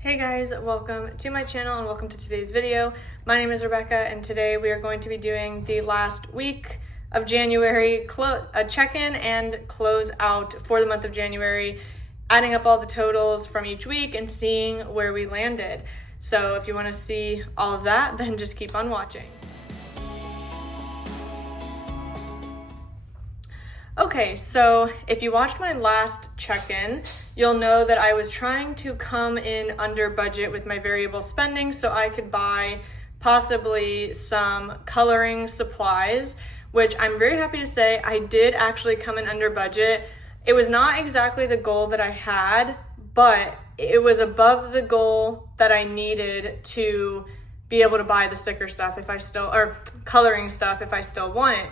Hey guys, welcome to my channel and welcome to today's video. My name is Rebecca and today we are going to be doing the last week of January check-in and close out for the month of January, adding up all the totals from each week and seeing where we landed. So if you want to see all of that, then just keep on watching. Okay, so if you watched my last check-in, you'll know that I was trying to come in under budget with my variable spending so I could buy possibly some coloring supplies, which I'm very happy to say I did actually come in under budget. It was not exactly the goal that I had, but it was above the goal that I needed to be able to buy the sticker stuff or coloring stuff if I still want it.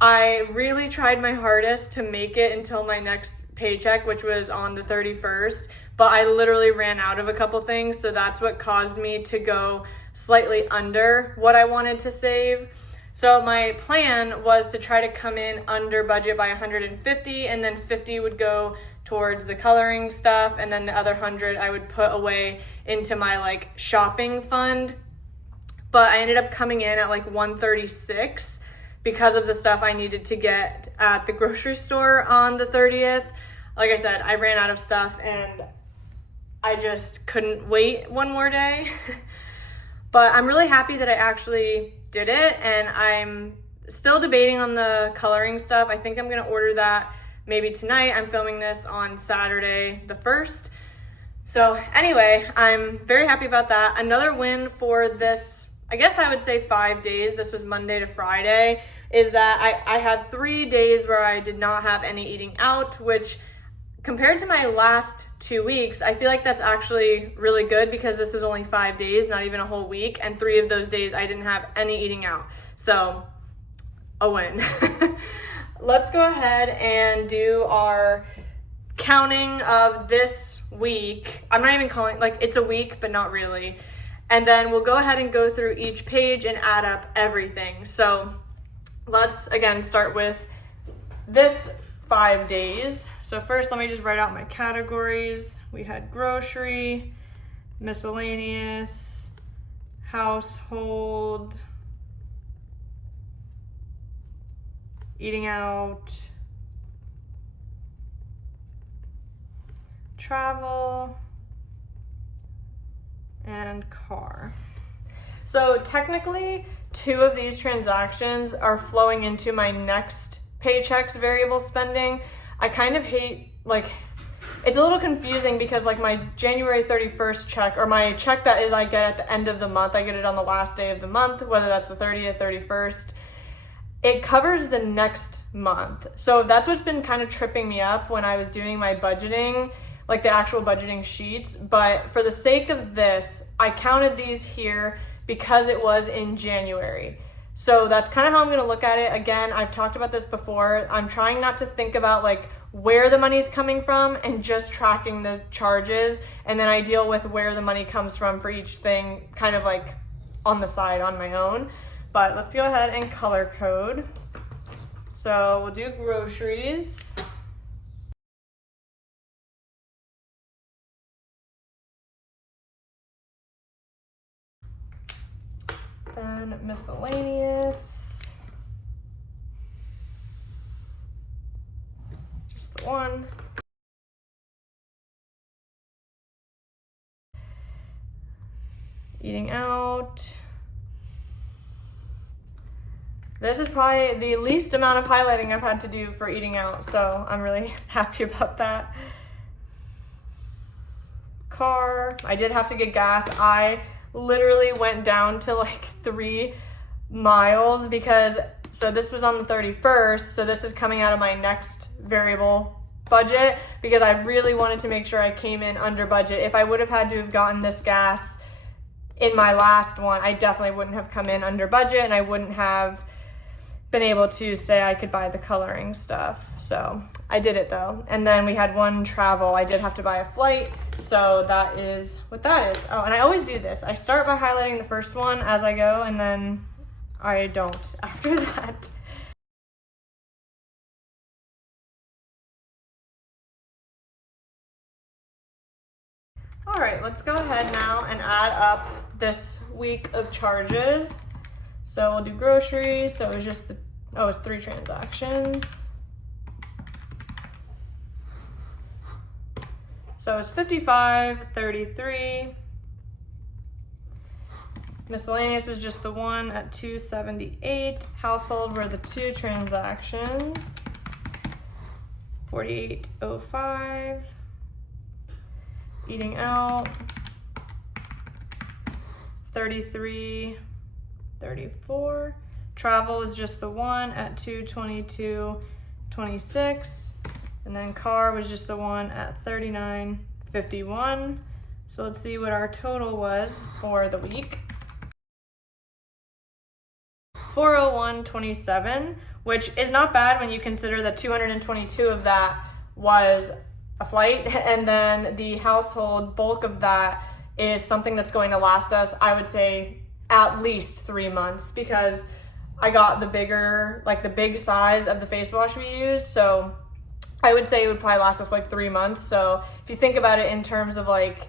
I really tried my hardest to make it until my next paycheck, which was on the 31st, but I literally ran out of a couple things, so that's what caused me to go slightly under what I wanted to save. So my plan was to try to come in under budget by 150, and then 50 would go towards the coloring stuff, and then the other 100 I would put away into my shopping fund. But I ended up coming in at 136 because of the stuff I needed to get at the grocery store on the 30th. Like I said, I ran out of stuff and I just couldn't wait one more day. But I'm really happy that I actually did it, and I'm still debating on the coloring stuff. I think I'm gonna order that maybe tonight. I'm filming this on Saturday the 1st. So anyway, I'm very happy about that. Another win for this, I guess I would say 5 days, this was Monday to Friday, is that I had 3 days where I did not have any eating out, which compared to my last 2 weeks, I feel like that's actually really good because this was only 5 days, not even a whole week, and 3 of those days I didn't have any eating out. So, a win. Let's go ahead and do our counting of this week. I'm not even calling, it's a week, but not really. And then we'll go ahead and go through each page and add up everything. So let's again start with this 5 days. So first, let me just write out my categories. We had grocery, miscellaneous, household, eating out, travel, and car. So technically, 2 of these transactions are flowing into my next paycheck's variable spending. I kind of hate, it's a little confusing because my January 31st check, or my check that I get at the end of the month, I get it on the last day of the month, whether that's the 30th, 31st, it covers the next month. So that's what's been kind of tripping me up when I was doing my budgeting, the actual budgeting sheets. But for the sake of this, I counted these here because it was in January. So that's kind of how I'm going to look at it. Again, I've talked about this before. I'm trying not to think about where the money's coming from and just tracking the charges. And then I deal with where the money comes from for each thing kind of on the side on my own. But let's go ahead and color code. So we'll do groceries. Then miscellaneous, just the one. Eating out. This is probably the least amount of highlighting I've had to do for eating out, so I'm really happy about that. Car, I did have to get gas. I literally went down to 3 miles so this was on the 31st, so this is coming out of my next variable budget because I really wanted to make sure I came in under budget. If I would have had to have gotten this gas in my last one, I definitely wouldn't have come in under budget and I wouldn't have been able to say I could buy the coloring stuff. So I did it though. And then we had one travel. I did have to buy a flight. So that is what that is. Oh, and I always do this. I start by highlighting the first one as I go, and then I don't after that. All right, let's go ahead now and add up this week of charges. So we'll do groceries. So it was just it's 3 transactions. So it's $55.33. Miscellaneous was just the one at $278. Household were the 2 transactions, $48.05. Eating out, $33.34. Travel was just the one at $222.26. And then car was just the one at $39.51. So let's see what our total was for the week. $401.27, which is not bad when you consider that 222 of that was a flight, and then the household bulk of that is something that's going to last us, I would say, at least 3 months, because I got the bigger, like the big size of the face wash we use. So I would say it would probably last us like 3 months. So if you think about it in terms of like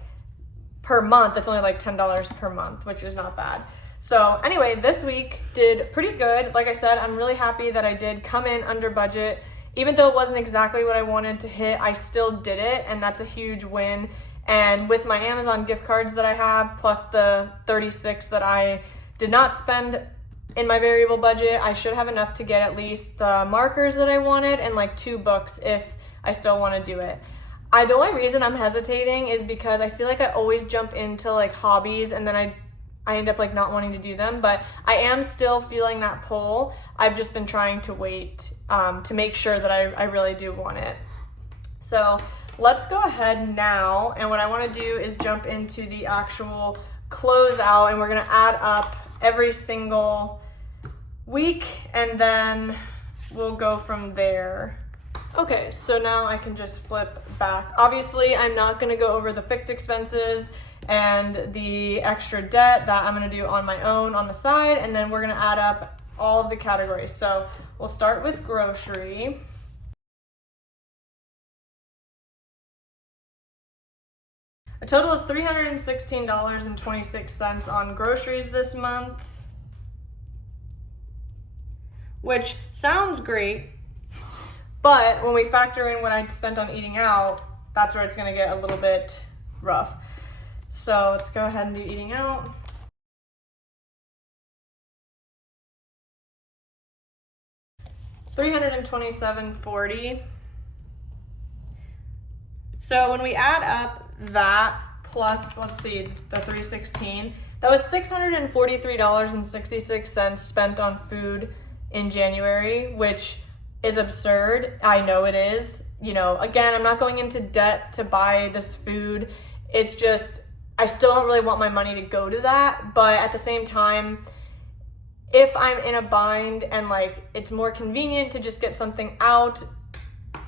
per month, it's only like $10 per month, which is not bad. So anyway, this week did pretty good. Like I said, I'm really happy that I did come in under budget. Even though it wasn't exactly what I wanted to hit, I still did it, and that's a huge win. And with my Amazon gift cards that I have, plus the 36 that I did not spend in my variable budget, I should have enough to get at least the markers that I wanted and like 2 books if I still want to do it. The only reason I'm hesitating is because I feel like I always jump into like hobbies and then I end up like not wanting to do them, but I am still feeling that pull. I've just been trying to wait to make sure that I really do want it. So let's go ahead now, and what I want to do is jump into the actual closeout, and we're going to add up every single week, and then we'll go from there. Okay, so now I can just flip back. Obviously, I'm not going to go over the fixed expenses and the extra debt that I'm going to do on my own on the side, and then we're going to add up all of the categories. So we'll start with grocery. A total of $316.26 on groceries this month, which sounds great, but when we factor in what I spent on eating out, that's where it's going to get a little bit rough. So let's go ahead and do eating out. $327.40. So when we add up that plus, let's see, the $316, that was $643.66 spent on food in January, which is absurd. I know it is. You know, again, I'm not going into debt to buy this food. It's just, I still don't really want my money to go to that, but at the same time, if I'm in a bind and like it's more convenient to just get something out,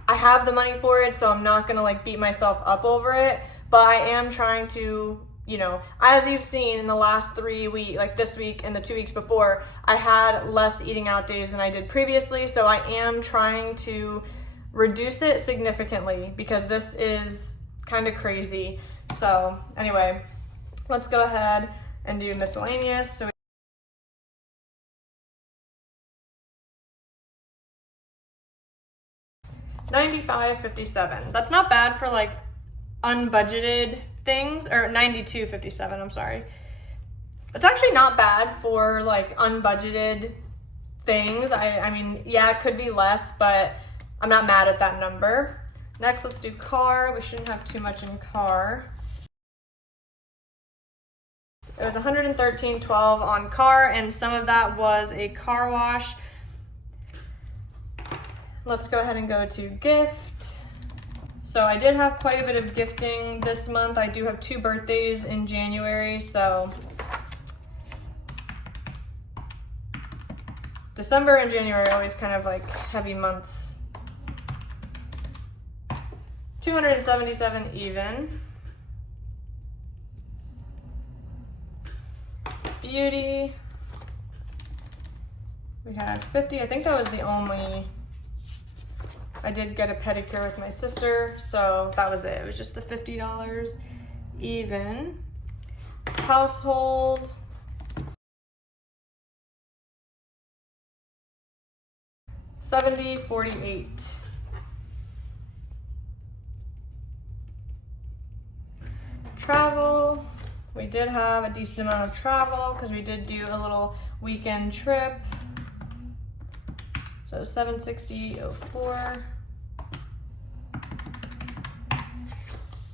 I have the money for it, so I'm not gonna like beat myself up over it, but I am trying to, you know, as you've seen in the last 3 weeks, like this week and the 2 weeks before, I had less eating out days than I did previously, so I am trying to reduce it significantly because this is kind of crazy. So anyway, let's go ahead and do miscellaneous. So $95.57. That's not bad for like unbudgeted things, or $92.57, I'm sorry. It's actually not bad for like unbudgeted things. I mean, yeah, it could be less, but I'm not mad at that number. Next, let's do car. We shouldn't have too much in car. It was $113.12 on car, and some of that was a car wash. Let's go ahead and go to gift. So I did have quite a bit of gifting this month. I do have 2 birthdays in January, so December and January are always kind of like heavy months. $277 even. Beauty, we had 50. I think that was the only, I did get a pedicure with my sister, so that was it. It was just the $50. even. Household. $70.48. Travel. We did have a decent amount of travel because we did do a little weekend trip. So $760.04.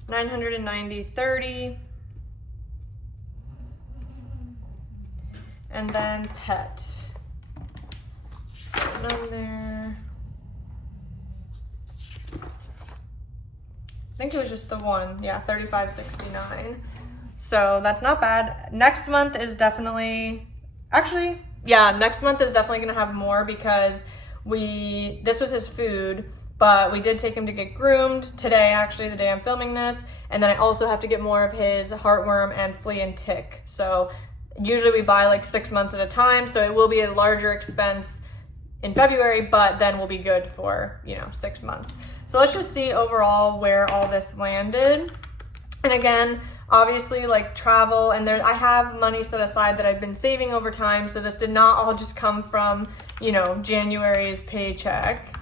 $990.30. And then pet. So none there. I think it was just the one. Yeah, $35.69. So that's not bad. Next month is definitely, actually, yeah, next month is definitely gonna have more because this was his food, but we did take him to get groomed today, actually, the day I'm filming this. And then I also have to get more of his heartworm and flea and tick. So usually we buy like 6 months at a time. So it will be a larger expense in February, but then we'll be good for, 6 months. So let's just see overall where all this landed. And again, obviously like travel and I have money set aside that I've been saving over time. So this did not all just come from, January's paycheck.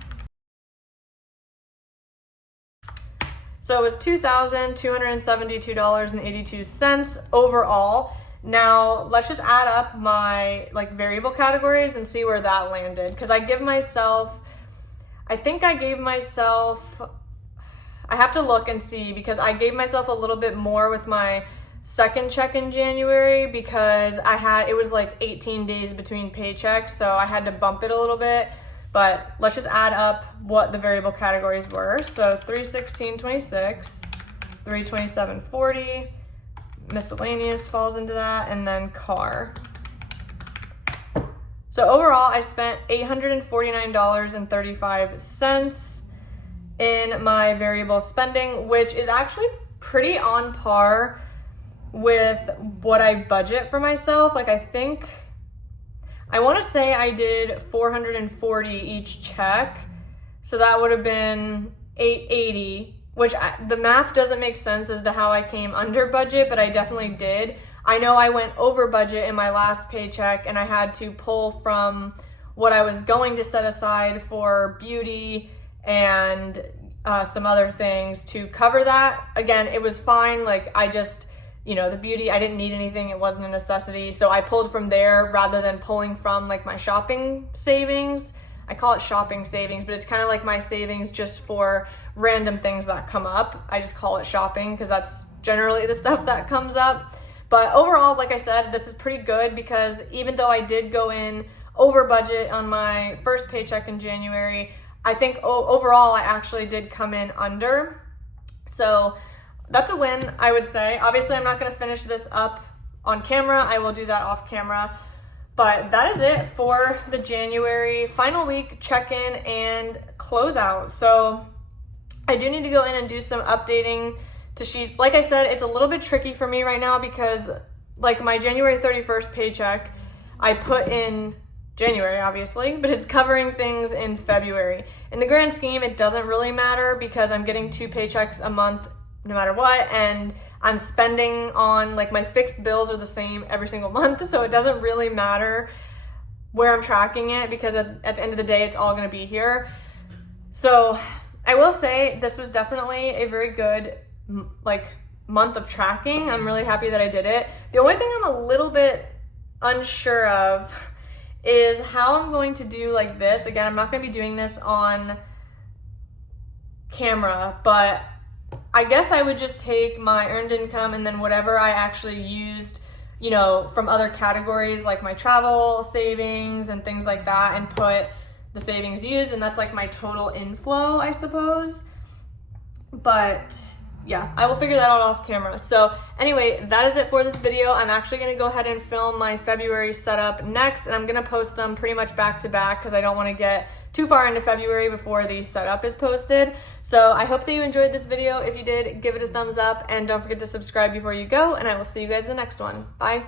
So it was $2,272.82 overall. Now let's just add up my variable categories and see where that landed. Cause I have to look and see because I gave myself a little bit more with my second check in January because it was like 18 days between paychecks. So I had to bump it a little bit, but let's just add up what the variable categories were. So $316.26, $327.40, miscellaneous falls into that, and then car. So overall, I spent $849.35 in my variable spending, which is actually pretty on par with what I budget for myself. I want to say I did $440 each check. So that would have been $880, which the math doesn't make sense as to how I came under budget, but I definitely did. I know I went over budget in my last paycheck and I had to pull from what I was going to set aside for beauty and some other things to cover that. Again, it was fine. The beauty, I didn't need anything. It wasn't a necessity. So I pulled from there rather than pulling from my shopping savings. I call it shopping savings, but it's kind of like my savings just for random things that come up. I just call it shopping because that's generally the stuff that comes up. But overall, like I said, this is pretty good because even though I did go in over budget on my first paycheck in January, I think overall I actually did come in under. So that's a win, I would say. Obviously, I'm not going to finish this up on camera. I will do that off camera. But that is it for the January final week check-in and closeout. So I do need to go in and do some updating to sheets. Like I said, it's a little bit tricky for me right now because my January 31st paycheck, I put in January, obviously, but it's covering things in February. In the grand scheme, it doesn't really matter because I'm getting 2 paychecks a month no matter what, and I'm spending on my fixed bills are the same every single month, so it doesn't really matter where I'm tracking it because at the end of the day, it's all gonna be here. So I will say this was definitely a very good month of tracking. I'm really happy that I did it. The only thing I'm a little bit unsure of is how I'm going to do this. Again, I'm not gonna be doing this on camera, but I guess I would just take my earned income and then whatever I actually used, from other categories like my travel savings and things like that and put the savings used, and that's my total inflow, I suppose. But yeah, I will figure that out off camera. So anyway, that is it for this video. I'm actually gonna go ahead and film my February setup next, and I'm gonna post them pretty much back to back because I don't wanna get too far into February before the setup is posted. So I hope that you enjoyed this video. If you did, give it a thumbs up and don't forget to subscribe before you go, and I will see you guys in the next one. Bye.